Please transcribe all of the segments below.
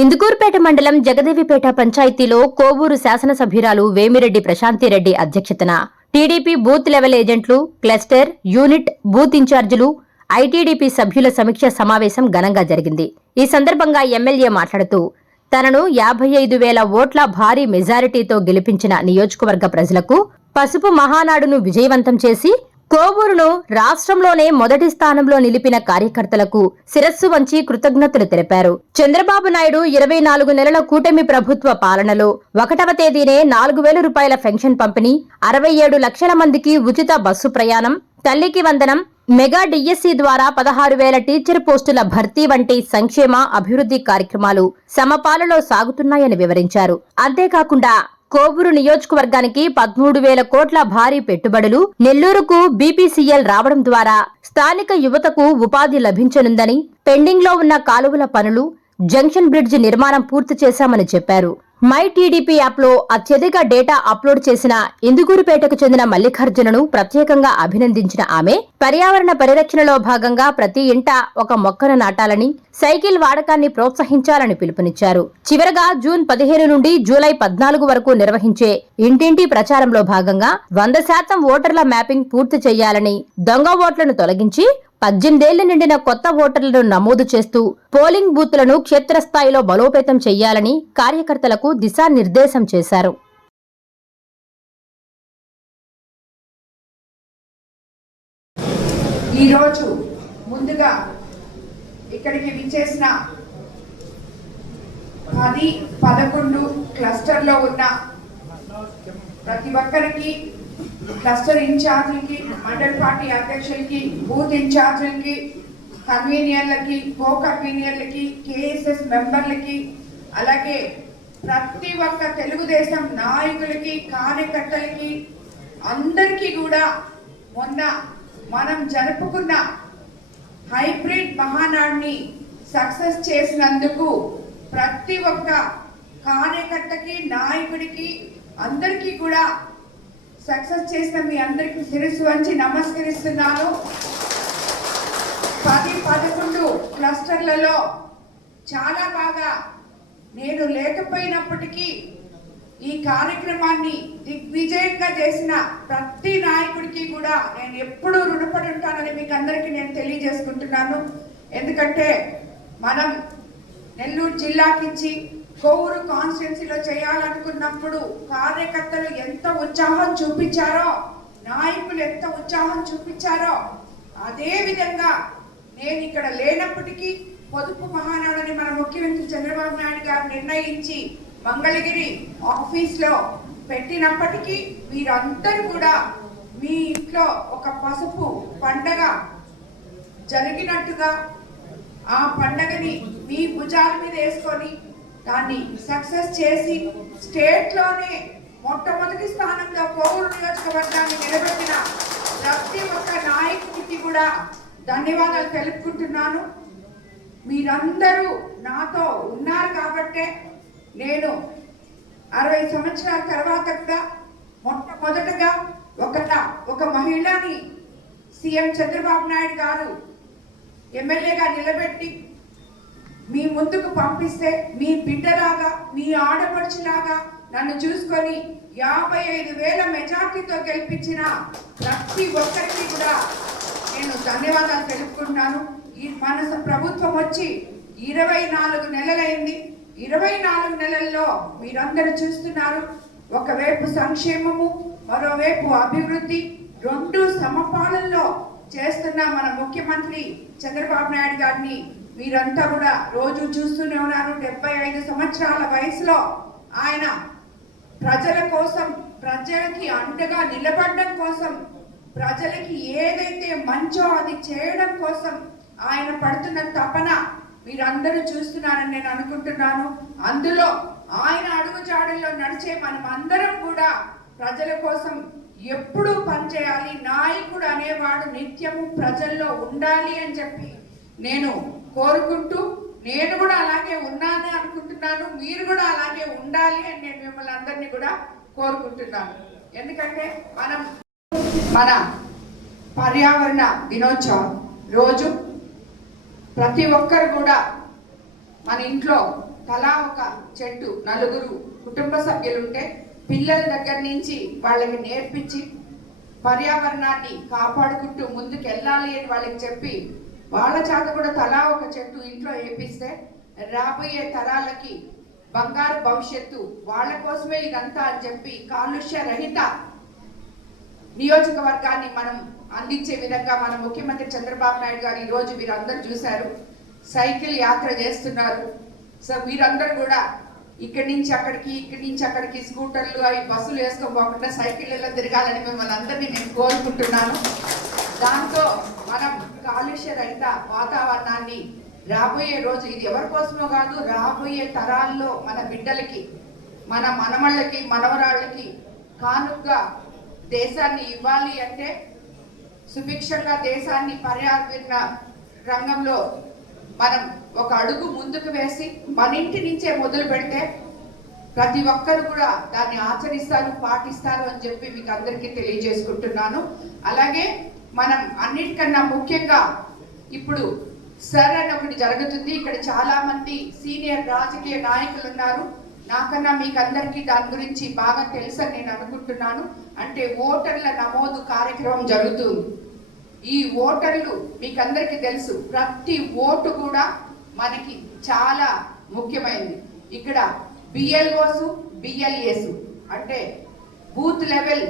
ఇందుకూరుపేట మండలం జగదేవిపేట పంచాయతీలో కోవూరు శాసనసభ్యురాలు వేమిరెడ్డి ప్రశాంతిరెడ్డి అధ్యక్షతన టీడీపీ బూత్ లెవెల్ ఏజెంట్లు, క్లస్టర్, యూనిట్, బూత్ ఇన్ఛార్జీలు, ఐటీడీపీ సభ్యుల సమీక్ష సమావేశం ఘనంగా జరిగింది. ఈ సందర్భంగా ఎమ్మెల్యే మాట్లాడుతూ తనను 55,000 ఓట్ల భారీ మెజారిటీతో గెలిపించిన నియోజకవర్గ ప్రజలకు, పసుపు మహానాడును విజయవంతం చేసి కోవూరును రాష్ట్రంలోనే మొదటి స్థానంలో నిలిపిన కార్యకర్తలకు శిరస్సు వంచి కృతజ్ఞతలు తెలిపారు. చంద్రబాబు నాయుడు 24 నెలల కూటమి ప్రభుత్వ పాలనలో 1వ తేదీనే 4,000 రూపాయల పెన్షన్ పంపిణీ, 67 లక్షల మందికి ఉచిత బస్సు ప్రయాణం, తల్లికి వందనం, మెగా డిఎస్సి ద్వారా 16,000 టీచర్ పోస్టుల భర్తీ వంటి సంక్షేమ అభివృద్ధి కార్యక్రమాలు సమపాలలో సాగుతున్నాయని వివరించారు. అంతేకాకుండా కోవూరు నియోజకవర్గానికి 13,000 కోట్ల భారీ పెట్టుబడులు, నెల్లూరుకు బీపీసీఎల్ రావడం ద్వారా స్థానిక యువతకు ఉపాధి లభించనుందని, పెండింగ్ లో ఉన్న కాలువల పనులు, జంక్షన్ బ్రిడ్జ్ నిర్మాణం పూర్తి చేశామని చెప్పారు. మై టీడీపీ యాప్ లో అత్యధిక డేటా అప్లోడ్ చేసిన ఇందుకూరుపేటకు చెందిన మల్లికార్జునను ప్రత్యేకంగా అభినందించిన ఆమె, పర్యావరణ పరిరక్షణలో భాగంగా ప్రతి ఇంట ఒక మొక్కను నాటాలని, సైకిల్ వాడకాన్ని ప్రోత్సహించాలని పిలుపునిచ్చారు. చివరగా జూన్ 15 నుండి జూలై 14 వరకు నిర్వహించే ఇంటింటి ప్రచారంలో భాగంగా 100% ఓటర్ల మ్యాపింగ్ పూర్తి చేయాలని, దొంగ ఓట్లను తొలగించి 18 ఏళ్లు నిండిన కొత్త ఓటర్లను నమోదు చేస్తూ పోలింగ్ బూత్లను క్షేత్రస్థాయిలో బలోపేతం చేయాలని కార్యకర్తలకు దిశానిర్దేశం చేశారు. ఈరోజు ముందుగా ఇక్కడికి విచ్చేసిన 10-11 క్లస్టర్లో ఉన్న ప్రతి ఒక్కరికి, క్లస్టర్ ఇన్ఛార్జీలకి, మండల పార్టీ అధ్యక్షులకి, బూత్ ఇన్ఛార్జీలకి, కన్వీనియర్లకి, కో కన్వీనియర్లకి, కేఎస్ఎస్ మెంబర్లకి, అలాగే ప్రతి ఒక్క తెలుగుదేశం నాయకులకి, కార్యకర్తలకి అందరికీ కూడా మొన్న మనం జరుపుకున్న హైబ్రిడ్ మహానాడిని సక్సెస్ చేసినందుకు ప్రతి ఒక్క కార్యకర్తకి, నాయకుడికి, అందరికీ కూడా సక్సెస్ చేసిన మీ అందరికీ శిరస్సు వంచి నమస్కరిస్తున్నాను. 10-11 క్లస్టర్లలో చాలా బాగా, నేను లేకపోయినప్పటికీ ఈ కార్యక్రమాన్ని దిగ్విజయంగా చేసిన ప్రతి నాయకుడికి కూడా నేను ఎప్పుడూ రుణపడి ఉంటానని మీకు అందరికీ నేను తెలియజేసుకుంటున్నాను. ఎందుకంటే మనం నెల్లూరు జిల్లాకిచ్చి కోవూరు కాన్స్టిట్యున్సీలో చేయాలనుకున్నప్పుడు కార్యకర్తలు ఎంత ఉత్సాహం చూపించారో, నాయకులు ఎంత ఉత్సాహం చూపించారో, అదే విధంగా నేను ఇక్కడ లేనప్పటికీ పొదుపు మహానాడని మన ముఖ్యమంత్రి చంద్రబాబు నాయుడు గారు నిర్ణయించి మంగళగిరి ఆఫీస్లో పెట్టినప్పటికీ మీరందరూ కూడా మీ ఇంట్లో ఒక పసుపు పండగ జరిగినట్టుగా ఆ పండగని మీ భుజాల మీద వేసుకొని దాన్ని సక్సెస్ చేసి స్టేట్లోనే మొట్టమొదటి స్థానంలో కోవూరు నియోజకవర్గాన్ని నిలబెట్టిన ప్రతి ఒక్క నాయకుడికి కూడా ధన్యవాదాలు తెలుపుకుంటున్నాను. మీరందరూ నాతో ఉన్నారు కాబట్టే నేను 60 సంవత్సరాల తర్వాత కూడా మొట్టమొదటగా ఒక మహిళని సీఎం చంద్రబాబు నాయుడు గారు ఎమ్మెల్యేగా నిలబెట్టి మీ ముందుకు పంపిస్తే మీ బిడ్డలాగా, మీ ఆడపడుచులాగా నన్ను చూసుకొని 55,000 మెజార్టీతో గెలిపించిన ప్రతి ఒక్కరికి కూడా నేను ధన్యవాదాలు తెలుపుకుంటున్నాను. ఈ మన ప్రభుత్వం వచ్చి 24 నెలలైంది. 24 నెలల్లో మీరందరూ చూస్తున్నారు, ఒకవైపు సంక్షేమము, మరోవైపు అభివృద్ధి, రెండు సమపాలనలో చేస్తున్న మన ముఖ్యమంత్రి చంద్రబాబు నాయుడు గారిని మీరంతా కూడా రోజు చూస్తూనే ఉన్నారు. 75 సంవత్సరాల వయసులో ఆయన ప్రజల కోసం, ప్రజలకి అండగా నిలబడడం కోసం, ప్రజలకి ఏదైతే మంచో అది చేయడం కోసం ఆయన పడుతున్న తపన మీరందరూ చూస్తున్నారని నేను అనుకుంటున్నాను. అందులో ఆయన అడుగుజాడల్లో నడిచే మనం అందరం కూడా ప్రజల కోసం ఎప్పుడూ పనిచేయాలి. నాయకుడు అనేవాడు నిత్యము ప్రజల్లో ఉండాలి అని చెప్పి నేను కోరుకుంటూ, నేను కూడా అలాగే ఉన్నాను అనుకుంటున్నాను. మీరు కూడా అలాగే ఉండాలి అని నేను మిమ్మల్ని అందరినీ కూడా కోరుకుంటున్నాను. ఎందుకంటే మన పర్యావరణ దినోత్సవం రోజు ప్రతి ఒక్కరు కూడా మన ఇంట్లో తలా ఒక చెట్టు, నలుగురు కుటుంబ సభ్యులుంటే పిల్లల దగ్గర నుంచి వాళ్ళకి నేర్పించి పర్యావరణాన్ని కాపాడుకుంటూ ముందుకు వెళ్ళాలి అని వాళ్ళకి చెప్పి వాళ్ళ చేత కూడా తలా ఒక చెట్టు ఇంట్లో వేపిస్తే రాబోయే తరాలకి బంగారు భవిష్యత్తు వాళ్ళ కోసమే ఇదంతా అని చెప్పి కాలుష్య రహిత నియోజకవర్గాన్ని మనం అందించే విధంగా మన ముఖ్యమంత్రి చంద్రబాబు నాయుడు గారు ఈ రోజు మీరందరూ చూశారు, సైకిల్ యాత్ర చేస్తున్నారు. సో మీరందరూ కూడా ఇక్కడి నుంచి అక్కడికి స్కూటర్లు అవి బస్సులు వేసుకోపోకుండా సైకిళ్ళలో తిరగాలని మిమ్మల్ని అందరినీ నేను కోరుకుంటున్నాను. దాంతో మనం కాలుష్య రహిత వాతావరణాన్ని రాబోయే రోజు, ఇది ఎవరి కోసమో కాదు, రాబోయే తరాల్లో మన బిడ్డలకి, మన మనమళ్ళకి, మనవరాళ్ళకి కానుకగా దేశాన్ని ఇవ్వాలి అంటే సుభిక్షంగా దేశాన్ని పర్యావరణ రంగంలో మనం ఒక అడుగు ముందుకు వేసి మన ఇంటి నుంచే మొదలు పెడితే ప్రతి ఒక్కరు కూడా దాన్ని ఆచరిస్తారు, పాటిస్తారు అని చెప్పి మీకు అందరికీ తెలియజేసుకుంటున్నాను. అలాగే మనం అన్నిటికన్నా ముఖ్యంగా ఇప్పుడు సర్ అని ఒకటి జరుగుతుంది. ఇక్కడ చాలా మంది సీనియర్ రాజకీయ నాయకులు ఉన్నారు. నాకన్నా మీకు అందరికీ దాని గురించి బాగా తెలుసని నేను అనుకుంటున్నాను. అంటే ఓటర్ల నమోదు కార్యక్రమం జరుగుతుంది. ఈ ఓటర్లు మీకు అందరికీ తెలుసు, ప్రతి ఓటు కూడా మనకి చాలా ముఖ్యమైనది. ఇక్కడ బిఎల్ఓస్, బిఎల్ఏస్ అంటే booth level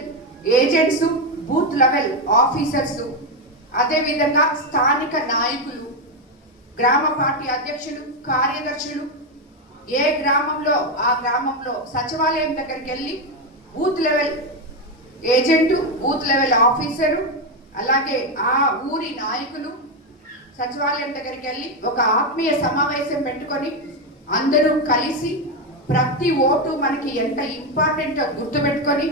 agents, booth level officers, అదేవిధంగా స్థానిక నాయకులు, గ్రామ పార్టీ అధ్యక్షులు, కార్యదర్శులు, ఏ గ్రామంలో ఆ గ్రామంలో సచివాలయం దగ్గరికి వెళ్ళి booth level agent, booth level officer, అలాగే ఆ ఊరి నాయకులు సచివాలయం దగ్గరికి వెళ్ళి ఒక ఆత్మీయ సమావేశం పెట్టుకొని అందరూ కలిసి ప్రతి ఓటు మనకి ఎంత ఇంపార్టెంట్ గుర్తుపెట్టుకొని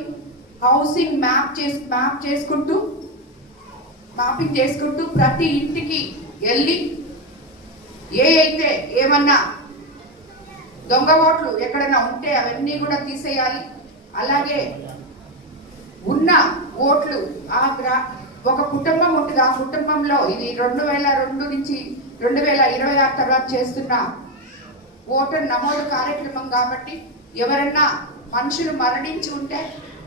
హౌసింగ్ మ్యాపింగ్ చేసుకుంటూ ప్రతి ఇంటికి వెళ్ళి అయితే ఏమన్నా దొంగ ఓట్లు ఎక్కడైనా ఉంటే అవన్నీ కూడా తీసేయాలి. అలాగే ఉన్న ఓట్లు ఒక కుటుంబం ఉంటుంది, ఆ కుటుంబంలో ఇది 2002 నుంచి 2026 తర్వాత చేస్తున్న ఓటర్ నమోదు కార్యక్రమం కాబట్టి ఎవరన్నా మనుషులు మరణించి ఉంటే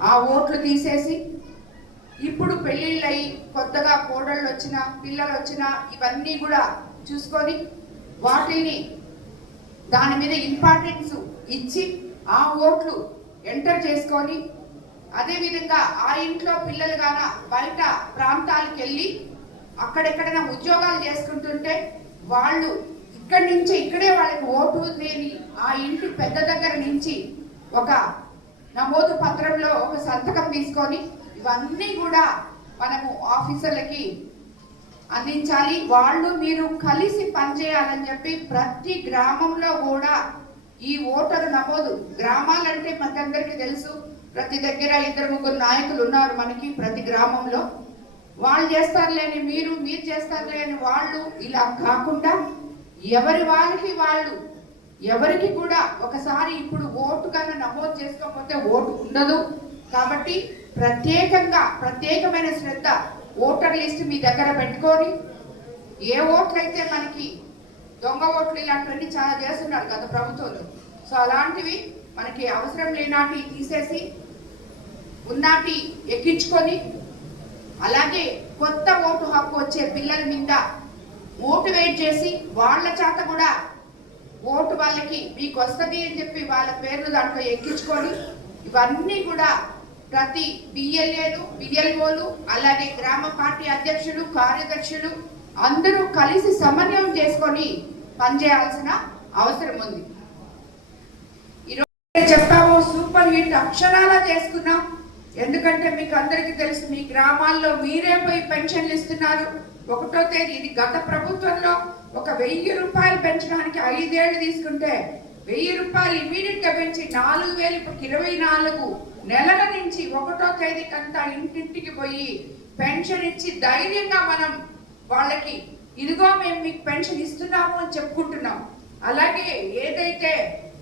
ఆ ఓట్లు తీసేసి ఇప్పుడు పెళ్ళిళ్ళయి కొత్తగా కోడళ్ళు వచ్చినా పిల్లలు వచ్చినా ఇవన్నీ కూడా చూసుకొని వాటిని దాని మీద ఇంపార్టెన్స్ ఇచ్చి ఆ ఓట్లు ఎంటర్ చేసుకొని, అదేవిధంగా ఆ ఇంట్లో పిల్లలు గాన బయట ప్రాంతాలకు వెళ్ళి అక్కడెక్కడైనా ఉద్యోగాలు చేసుకుంటుంటే వాళ్ళు ఇక్కడి నుంచి ఇక్కడే వాళ్ళకి ఓటు లేని ఆ ఇంటి పెద్ద దగ్గర నుంచి ఒక నమోదు పత్రంలో ఒక సంతకం తీసుకొని ఇవన్నీ కూడా మనము ఆఫీసర్లకి అందించాలి. వాళ్ళు మీరు కలిసి పనిచేయాలని చెప్పి ప్రతి గ్రామంలో కూడా ఈ ఓటరు నమోదు, గ్రామాలంటే మనకందరికీ తెలుసు, ప్రతి దగ్గర 2-3 నాయకులు ఉన్నారు మనకి ప్రతి గ్రామంలో. వాళ్ళు చేస్తారులేని మీరు చేస్తారులేని వాళ్ళు, ఇలా కాకుండా ఎవరి వాళ్ళకి వాళ్ళు, ఎవరికి కూడా ఒకసారి ఇప్పుడు ఓటు కన్నా నమోదు చేసుకోకపోతే ఓటు ఉండదు. కాబట్టి ప్రత్యేకమైన శ్రద్ధ ఓటర్ లిస్ట్ మీ దగ్గర పెట్టుకొని ఏ ఓట్లు అయితే మనకి దొంగ ఓట్లు ఇలాంటివన్నీ చాలా చేస్తున్నారు గత ప్రభుత్వంలో, సో అలాంటివి మనకి అవసరం లేనాటి తీసేసి ఉన్నాటి ఎక్కించుకొని, అలాగే కొత్త ఓటు హక్కు వచ్చే పిల్లల మీద మోటివేట్ చేసి వాళ్ళ చేత కూడా ఓటు వాళ్ళకి మీకు వస్తుంది అని చెప్పి వాళ్ళ పేర్లు దాంట్లో ఎక్కించుకొని ఇవన్నీ కూడా ప్రతి బిఎల్ఏలు, బిఎల్ఓలు, అలాగే గ్రామ పార్టీ అధ్యక్షులు, కార్యదర్శులు అందరూ కలిసి సమన్వయం చేసుకొని పనిచేయాల్సిన అవసరం ఉంది. ఈరోజు చెప్పాము, సూపర్ హిట్ అక్షరాలా చేసుకున్నాం. ఎందుకంటే మీకు అందరికీ తెలుసు, మీ గ్రామాల్లో మీరే పోయి పెన్షన్లు ఇస్తున్నారు. 1వ తేదీ ఇది గత ప్రభుత్వంలో ఒక 1000 రూపాయలు పెంచడానికి 5 ఏళ్ళు తీసుకుంటే 1000 రూపాయలు ఇమీడియట్ గా పెంచి 4000, ఇప్పుడు 24 నెలల నుంచి 1వ తేదీకంతా ఇంటింటికి పోయి పెన్షన్ ఇచ్చి ధైర్యంగా మనం వాళ్ళకి ఇదిగో మేము మీకు పెన్షన్ ఇస్తున్నాము అని చెప్పుకుంటున్నాం. అలాగే ఏదైతే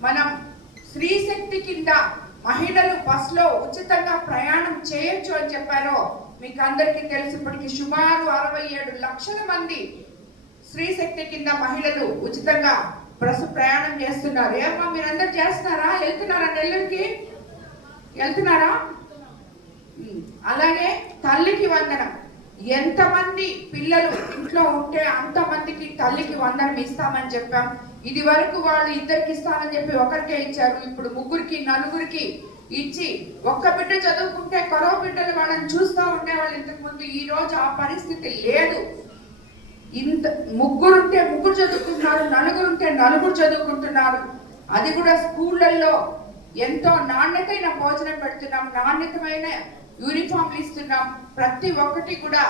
మనం స్త్రీ శక్తి కింద మహిళలు బస్సులో ఉచితంగా ప్రయాణం చేయొచ్చు అని చెప్పారో మీకు అందరికీ తెలుసు. ఇప్పటికి సుమారు 67 లక్షల మంది స్త్రీ శక్తి కింద మహిళలు ఉచితంగా ప్రయాణం చేస్తున్నారు. ఏమమ్మా మీరందరూ చేస్తున్నారా? వెళ్తున్నారా? నెల్లూరుకి వెళ్తున్నారా? అలాగే తల్లికి వందనం. ఎంతమంది పిల్లలు ఇంట్లో ఉంటే అంతమందికి తల్లికి వందనం ఇస్తామని చెప్పాం. ఇది వరకు వాళ్ళు ఇద్దరికి ఇస్తామని చెప్పి ఒకరికే ఇచ్చారు. ఇప్పుడు ముగ్గురికి నలుగురికి ఇచ్చి ఒక్క బిడ్డ చదువుకుంటే కరో బిడ్డలు వాళ్ళని చూస్తూ ఉండేవాళ్ళు ఇంతకు ముందు. ఈ రోజు ఆ పరిస్థితి లేదు. ముగ్గురుంటే ముగ్గురు చదువుకుంటున్నారు, నలుగురుంటే నలుగురు చదువుకుంటున్నారు. అది కూడా స్కూళ్ళల్లో ఎంతో నాణ్యతమైన భోజనం పెడుతున్నాం, నాణ్యతమైన యూనిఫామ్లు ఇస్తున్నాం. ప్రతి ఒక్కటి కూడా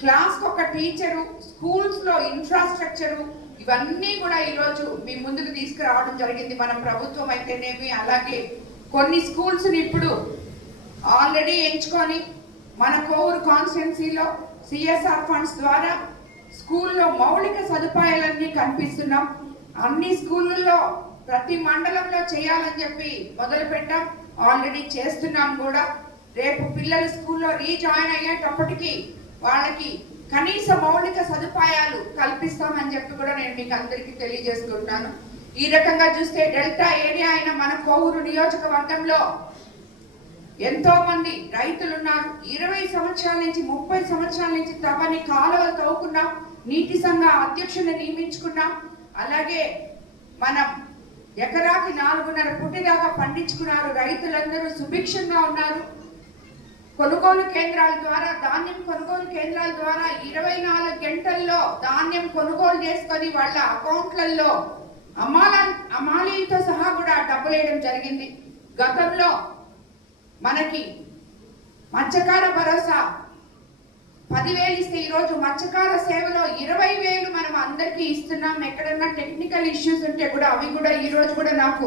క్లాస్కి ఒక టీచరు, స్కూల్స్ లో ఇన్ఫ్రాస్ట్రక్చరు, ఇవన్నీ కూడా ఈరోజు మీ ముందుకు తీసుకురావడం జరిగింది మన ప్రభుత్వం అయితేనేమి. అలాగే కొన్ని స్కూల్స్ ని ఇప్పుడు ఆల్రెడీ ఎంచుకొని మన కోవూరు కాన్స్టిట్యున్సీలో సిఎస్ఆర్ ఫండ్స్ ద్వారా స్కూల్లో మౌలిక సదుపాయాలన్నీ కల్పిస్తున్నాం. అన్ని స్కూళ్ళల్లో ప్రతి మండలంలో చేయాలని చెప్పి మొదలు పెట్టాం, ఆల్రెడీ చేస్తున్నాం కూడా. రేపు పిల్లలు స్కూల్లో రీజాయిన్ అయ్యేటప్పటికి వాళ్ళకి కనీస మౌలిక సదుపాయాలు కల్పిస్తామని చెప్పి కూడా నేను మీకు అందరికీ తెలియజేస్తున్నాను. ఈ రకంగా చూస్తే డెల్టా ఏరియా అయిన మన కోవూరు నియోజకవర్గంలో ఎంతో మంది రైతులు ఉన్నారు. 20 సంవత్సరాల నుంచి 30 సంవత్సరాల నుంచి తమని కాలువలు తవ్వుకున్నాం, నీటి సంఘ అధ్యక్షుని నియమించుకున్నాం. అలాగే మనం ఎకరాకి 4.5 పుట్టి దాకా పండించుకున్నారు. రైతులందరూ సుభిక్షంగా ఉన్నారు. కొనుగోలు కేంద్రాల ద్వారా, ధాన్యం కొనుగోలు కేంద్రాల ద్వారా 24 గంటల్లో ధాన్యం కొనుగోలు చేసుకొని వాళ్ళ అకౌంట్లలో అమాలీతో సహా కూడా డబ్బులు వేయడం జరిగింది. గతంలో మనకి మత్స్యకార భరోసా 10,000 ఇస్తే ఈరోజు మత్స్యకార సేవలో 20,000 మనం అందరికీ ఇస్తున్నాం. ఎక్కడన్నా టెక్నికల్ ఇష్యూస్ ఉంటే కూడా అవి కూడా ఈ రోజు కూడా నాకు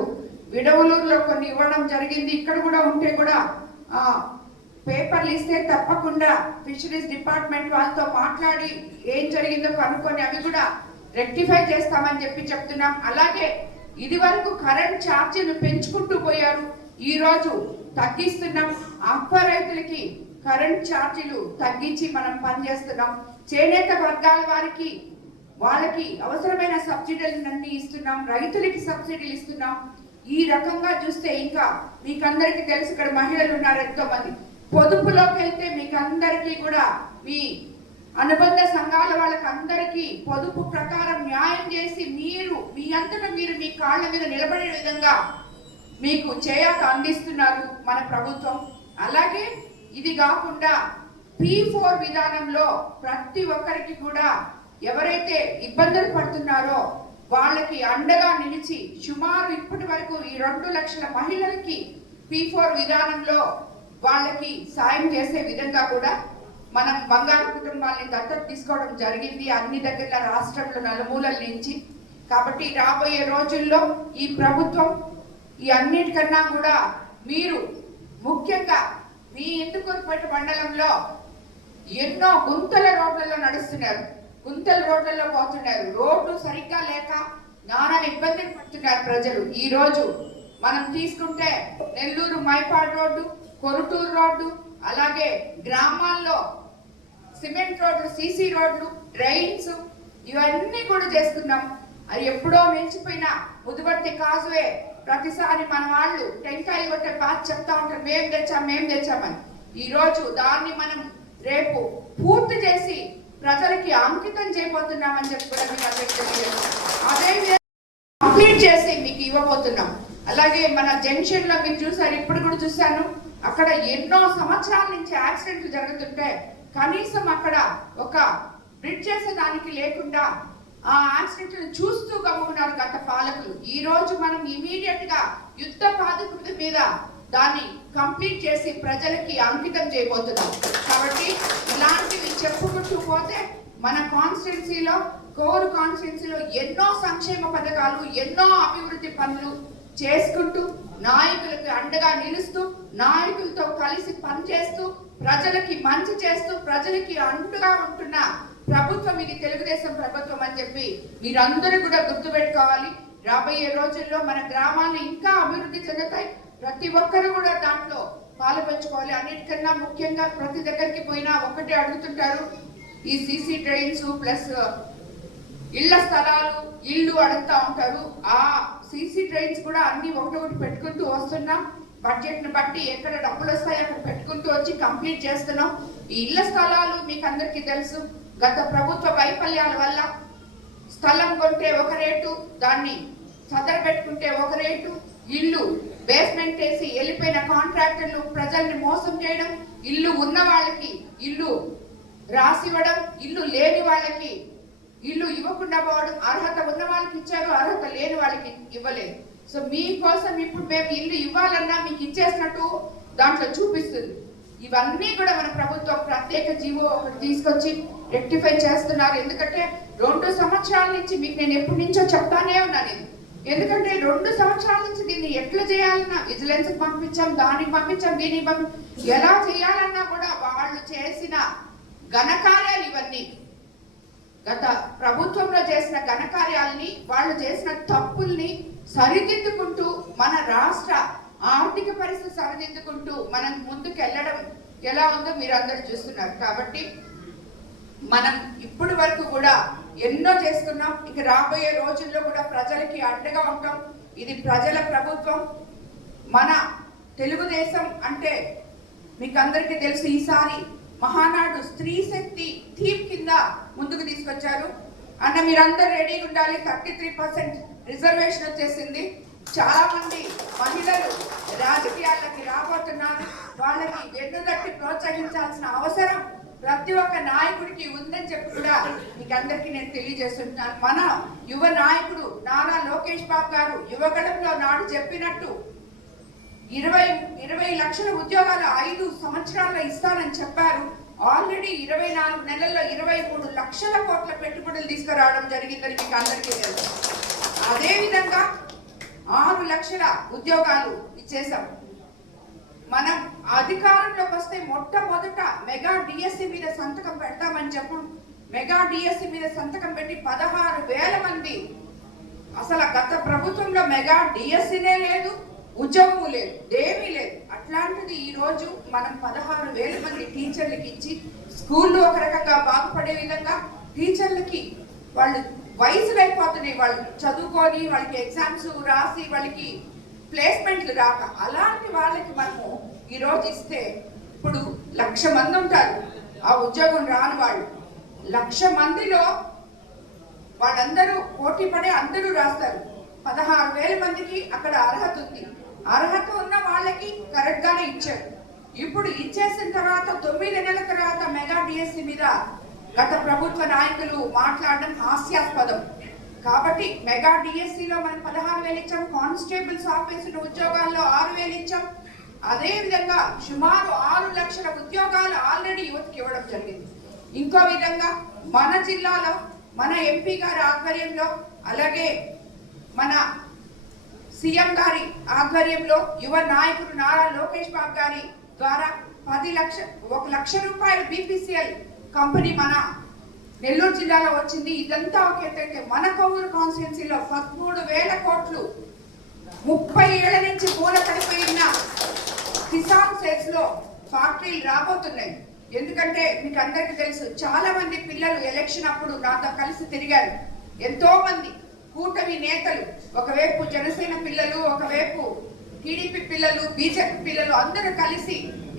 విడవలూరులో కొన్ని ఇవ్వడం జరిగింది. ఇక్కడ కూడా ఉంటే కూడా పేపర్లు ఇస్తే తప్పకుండా ఫిషరీస్ డిపార్ట్మెంట్ వాళ్ళతో మాట్లాడి ఏం జరిగిందో కనుక్కొని అవి కూడా రెక్టిఫై చేస్తామని చెప్పి చెప్తున్నాం. అలాగే ఇది వరకు కరెంట్ ఛార్జీలు పెంచుకుంటూ పోయారు, ఈ రోజు తగ్గిస్తున్నాం. ఆక్వా రైతులకి కరెంట్ ఛార్జీలు తగ్గించి మనం పనిచేస్తున్నాం. చేనేత వర్గాల వారికి వాళ్ళకి అవసరమైన సబ్సిడీలన్నీ ఇస్తున్నాం, రైతులకి సబ్సిడీలు ఇస్తున్నాం. ఈ రకంగా చూస్తే ఇంకా మీకు అందరికీ తెలుసు, ఇక్కడ మహిళలు ఉన్నారు ఎంతో మంది. పొదుపులోకి వెళ్తే మీకు అందరికీ కూడా మీ అనుబంధ సంఘాల వాళ్ళకి అందరికీ పొదుపు ప్రకారం న్యాయం చేసి మీరు మీ అంతటా మీరు మీ కాళ్ళ మీద నిలబడే విధంగా మీకు చేయూత అందిస్తున్నారు మన ప్రభుత్వం. అలాగే ఇది కాకుండా P4 విధానంలో ప్రతి ఒక్కరికి కూడా ఎవరైతే ఇబ్బందులు పడుతున్నారో వాళ్ళకి అండగా నిలిచి సుమారు ఇప్పటి వరకు ఈ 2 లక్షల మహిళలకి P4 విధానంలో వాళ్ళకి సాయం చేసే విధంగా కూడా మనం బంగారు కుటుంబాలని దత్తత తీసుకోవడం జరిగింది అన్ని దగ్గర రాష్ట్రంలో నలుమూలల నుంచి. కాబట్టి రాబోయే రోజుల్లో ఈ ప్రభుత్వం ఈ అన్నిటికన్నా కూడా మీరు ముఖ్యంగా మీ ఇందుకూరుపేట మండలంలో ఎన్నో గుంతల రోడ్లలో నడుస్తున్నారు, గుంతల రోడ్లలో పోతున్నారు. రోడ్డు సరిగ్గా లేక నానా ఇబ్బందులు పడుతున్నారు ప్రజలు. ఈ రోజు మనం తీసుకుంటే నెల్లూరు మైపాడ్ రోడ్డు, కొరుటూరు రోడ్డు, అలాగే గ్రామాల్లో సిమెంట్ రోడ్లు, సీసీ రోడ్లు, డ్రైన్స్ ఇవన్నీ కూడా చేస్తున్నాం. అది ఎప్పుడో నిలిచిపోయిన ముదువర్తి కాజువే ప్రతిసారి మన వాళ్ళు టెంకాయలు కొట్టే బాధ చెప్తా ఉంటారు, మేం తెచ్చామని. ఈ రోజు దాన్ని మనం రేపు పూర్తి చేసి ప్రజలకి అంకితం చేయబోతున్నామని చెప్పి కూడా మీకు అందరికీ అదే కంప్లీట్ చేసి మీకు ఇవ్వబోతున్నాం. అలాగే మన జంక్షన్ లో మీరు చూసారు, ఇప్పుడు కూడా చూశాను, అక్కడ ఎన్నో సంవత్సరాల నుంచి యాక్సిడెంట్లు జరుగుతుంటే కనీసం అక్కడ ఒక బ్రిడ్జ్ చేసేదానికి లేకుండా ఆ యాక్సిడెంట్లను చూస్తూ గమ్ముకున్నారు గత పాలకులు. ఈ రోజు మనం ఇమీడియట్ గా యుద్ధ ప్రాతిపదిక మీద దాన్ని కంప్లీట్ చేసి ప్రజలకి అంకితం చేయబోతున్నాం. కాబట్టి ఇలాంటివి చెప్పుకుంటూ పోతే మన కాన్స్టిట్యున్సీలో, కోర్ కాన్స్టిట్యున్సీలో ఎన్నో సంక్షేమ పథకాలు, ఎన్నో అభివృద్ధి పనులు చేసుకుంటూ నాయకులకు అండగా నిలుస్తూ నాయకులతో కలిసి పనిచేస్తూ ప్రజలకి మంచి చేస్తూ ప్రజలకి అండగా ఉంటున్న ప్రభుత్వం ఇది తెలుగుదేశం ప్రభుత్వం అని చెప్పి మీరందరూ కూడా గుర్తుపెట్టుకోవాలి. రాబోయే రోజుల్లో మన గ్రామాలు ఇంకా అభివృద్ధి చెందుతాయి. ప్రతి ఒక్కరు కూడా దాంట్లో పాలుపంచుకోవాలి. అన్నిటికన్నా ముఖ్యంగా ప్రతి దగ్గరికి పోయినా ఒకటే అడుగుతుంటారు, ఈ సీసీ డ్రైన్స్ ప్లస్ ఇళ్ల స్థలాలు ఇల్లు అడుగుతా ఉంటారు. ఆ సీసీ డ్రైన్స్ కూడా అన్ని ఒకటొకటి పెట్టుకుంటూ వస్తున్నాం. బడ్జెట్ ని బట్టి ఎక్కడ డబ్బులు వస్తాయి అక్కడ పెట్టుకుంటూ వచ్చి కంప్లీట్ చేస్తున్నాం. ఈ ఇళ్ల స్థలాలు మీకు అందరికీ తెలుసు, గత ప్రభుత్వ వైఫల్యాల వల్ల స్థలం కొంటే ఒక రేటు, దాన్ని సదర పెట్టుకుంటే ఒక రేటు, ఇల్లు బేస్మెంట్ వేసి వెళ్ళిపోయిన కాంట్రాక్టర్లు ప్రజల్ని మోసం చేయడం, ఇల్లు ఉన్న వాళ్ళకి ఇల్లు రాసివ్వడం, ఇల్లు లేని వాళ్ళకి ఇల్లు ఇవ్వకుండా పోవడం, అర్హత ఉన్న వాళ్ళకి ఇచ్చారు, అర్హత లేని వాళ్ళకి ఇవ్వలేదు. సో మీకోసం ఇప్పుడు మేము ఇల్లు ఇవ్వాలన్నా మీకు ఇచ్చేసినట్టు దాంట్లో చూపిస్తుంది. ఇవన్నీ కూడా మన ప్రభుత్వం ప్రత్యేక జీవో ఒకటి తీసుకొచ్చి రెక్టిఫై చేస్తున్నారు. ఎందుకంటే 2 సంవత్సరాల నుంచి మీకు నేను ఎప్పటి నుంచో చెప్తానే ఉన్నాను. ఎందుకంటే 2 సంవత్సరాల నుంచి దీన్ని ఎట్లా చేయాలన్నా విజిలెన్స్ పంపించాం, దానికి పంపించాం, దీనికి ఎలా చేయాలన్నా కూడా వాళ్ళు చేసిన ఘనకార్యాలు ఇవన్నీ. గత ప్రభుత్వంలో చేసిన ఘనకార్యాలని, వాళ్ళు చేసిన తప్పుల్ని సరిదిద్దుకుంటూ మన రాష్ట్ర ఆర్థిక పరిస్థితి సరిదిద్దుకుంటూ మనం ముందుకు వెళ్ళడం ఎలా ఉందో మీరు అందరు చూస్తున్నారు. కాబట్టి మనం ఇప్పటి వరకు కూడా ఎన్నో చేస్తున్నాం. ఇక రాబోయే రోజుల్లో కూడా ప్రజలకి అండగా ఉంటాం. ఇది ప్రజల ప్రభుత్వం. మన తెలుగుదేశం అంటే మీకు అందరికీ తెలుసు, ఈసారి మహానాడు స్త్రీ శక్తి థీమ్ కింద ముందుకు తీసుకొచ్చారు. అన్న మీరందరూ రెడీగా ఉండాలి. 33% రిజర్వేషన్ వచ్చేసింది. చాలా మంది మహిళలు రాజకీయాలకి రాబోతున్నారు. వాళ్ళకి వెన్నుదట్టి ప్రోత్సహించాల్సిన అవసరం ప్రతి ఒక్క నాయకుడికి ఉందని చెప్పి కూడా మీకు అందరికీ నేను తెలియజేస్తున్నాను. మన యువ నాయకుడు నారా లోకేష్ బాబు గారు యువగళంలో నాడు చెప్పినట్టు 20 లక్షల ఉద్యోగాలు 5 సంవత్సరాల్లో ఇస్తానని చెప్పారు. ఆల్రెడీ 24 నెలల్లో 23 లక్షల కోట్ల పెట్టుబడులు తీసుకురావడం జరిగిందని మీకు అందరికీ తెలుసు. అదేవిధంగా 6 లక్షల ఉద్యోగాలు ఇచ్చేసాం. మనం అధికారంలోకి వస్తే మొట్టమొదట మెగా డిఎస్సి మీద సంతకం పెడతామని చెప్పు. మెగా డిఎస్సి మీద సంతకం పెట్టి 16,000 మంది. అసలు గత ప్రభుత్వంలో మెగా డిఎస్సినే లేదు, ఉద్యోగము లేదు, ఏమీ లేదు. అట్లాంటిది ఈ రోజు మనం 16,000 మంది టీచర్లకి ఇచ్చి స్కూల్లో ఒక రకంగా బాగుపడే విధంగా టీచర్లకి వాళ్ళు వయసులు అయిపోతున్నాయి. వాళ్ళు చదువుకొని వాళ్ళకి ఎగ్జామ్స్ రాసి వాళ్ళకి ప్లేస్మెంట్లు రాక, అలాంటి వాళ్ళకి మనము ఈరోజు ఇస్తే ఇప్పుడు 1,00,000 మంది ఉంటారు ఆ ఉద్యోగం రాని వాళ్ళు. 1,00,000 మందిలో వాళ్ళందరూ పోటీ పడే అందరూ రాస్తారు. 16,000 మందికి అక్కడ అర్హత ఉంది. అర్హత ఉన్న వాళ్ళకి కరెక్ట్ గానే ఇచ్చారు. ఇప్పుడు ఇచ్చేసిన తర్వాత 9 నెలల తర్వాత మెగా డిఎస్సి మీద గత ప్రభుత్వ నాయకులు మాట్లాడడం హాస్యాస్పదం. కాబట్టి మెగా డిఎస్సిలో మనం 16,000 ఇచ్చాం. కానిస్టేబుల్స్ ఆఫీసుల ఉద్యోగాల్లో 6,000 ఇచ్చాం. అదే విధంగా సుమారు 6 లక్షల ఉద్యోగాలు ఆల్రెడీ యువతకి ఇవ్వడం జరిగింది. ఇంకో విధంగా మన జిల్లాలో మన ఎంపీ గారి ఆధ్వర్యంలో, అలాగే మన సీఎం గారి ఆధ్వర్యంలో, యువ నాయకుడు నారా లోకేష్ బాబు గారి ద్వారా 1 లక్ష రూపాయలు బీపీసీఎల్ కంపెనీ మన నెల్లూరు జిల్లాలో వచ్చింది. ఇదంతా ఒక ఎత్తైతే మన కొవ్వూరు కాన్స్టిట్యున్సీలో 13,000 కోట్లు 30 ఏళ్ల నుంచి మూల పడిపోయిన కిసాన్ సెట్స్ లో ఫ్యాక్టరీలు రాబోతున్నాయి. ఎందుకంటే మీకు అందరికీ తెలుసు, చాలా మంది పిల్లలు ఎలక్షన్ అప్పుడు నాతో కలిసి తిరిగారు. ఎంతో మంది కూటమి నేతలు, ఒకవైపు జనసేన పిల్లలు, ఒకవైపు టీడీపీ పిల్లలు, బీజేపీ పిల్లలు అందరూ కలిసి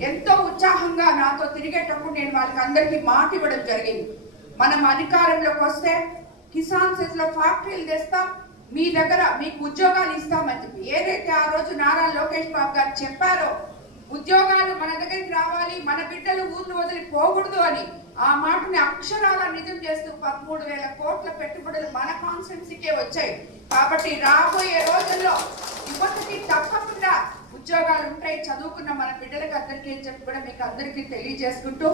ఎంతో ఉత్సాహంగా నాతో తిరిగేటప్పుడు నేను వాళ్ళకి అందరికీ మాట ఇవ్వడం జరిగింది. మనం అధికారంలోకి వస్తే కిసాన్ సెట్స్ లో ఫ్యాక్టరీలు తెస్తాం, మీ దగ్గర మీకు ఉద్యోగాలు ఇస్తామని చెప్పి ఏదైతే ఆ రోజు నారా లోకేష్ బాబు గారు చెప్పారో, ఉద్యోగాలు మన దగ్గరికి రావాలి, మన బిడ్డలు ఊర్లు వదిలి పోకూడదు అని ఆ మాటని అక్షరాల నిజం చేస్తూ 13,000 కోట్ల పెట్టుబడులు మన కాన్స్టిట్యున్సీకే వచ్చాయి. కాబట్టి రాబోయే రోజుల్లో యువతకి తప్పకుండా ఉద్యోగాలు ఉంటాయి. చదువుకున్న మన బిడ్డలకు అందరికీ అని చెప్పి కూడా మీకు అందరికీ తెలియజేసుకుంటూ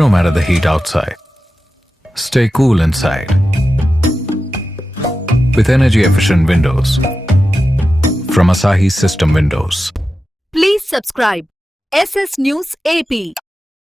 No matter the heat outside, stay cool inside with energy-efficient windows from Asahi System Windows. Please subscribe SS News AP.